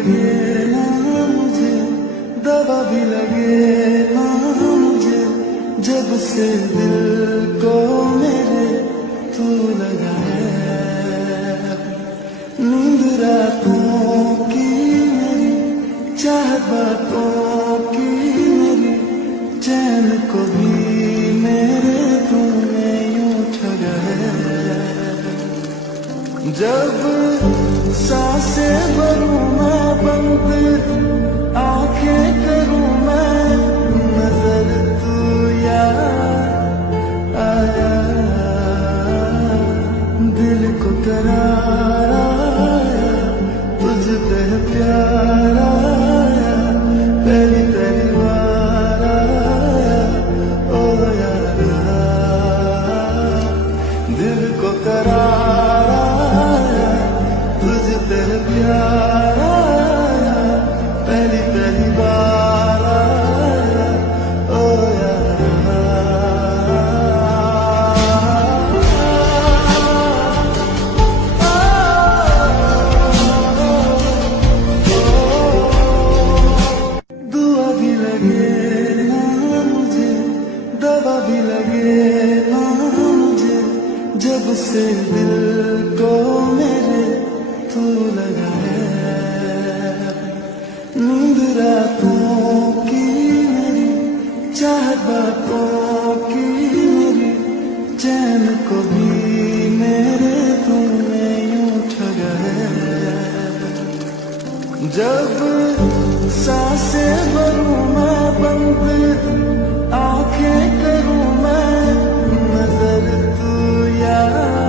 लगे ना मुझे, दवा भी लगे ना मुझे, जब से दिल को मेरे तू लगा है। नींद रातों की मेरी, चाहत बातों की मेरी, चैन को भी मेरे तूने यूं ठगा है। जब सांसें भरूं मैं बंद, आंखें करूं मैं नजर, तू याद आया। दिल को करार आया, तुझ पे प्यार आया, पहली पहली बार आया। ओ यारा, दिल को करार आया, तुझ पे प्यार आया, पहली पहली बार आया। ओ यारा, दुआ भी लगे ना मुझे, दवा भी लगे ना मुझे, जब से दिल को मेरे तू लगा है। नींद रातों की मेरी, चाहत बातों की मेरी, चैन को भी मेरे तूने यूं ठगा है। जब सांसें भरूं मैं बंद, आंखें करूं मैं नजर, तू याद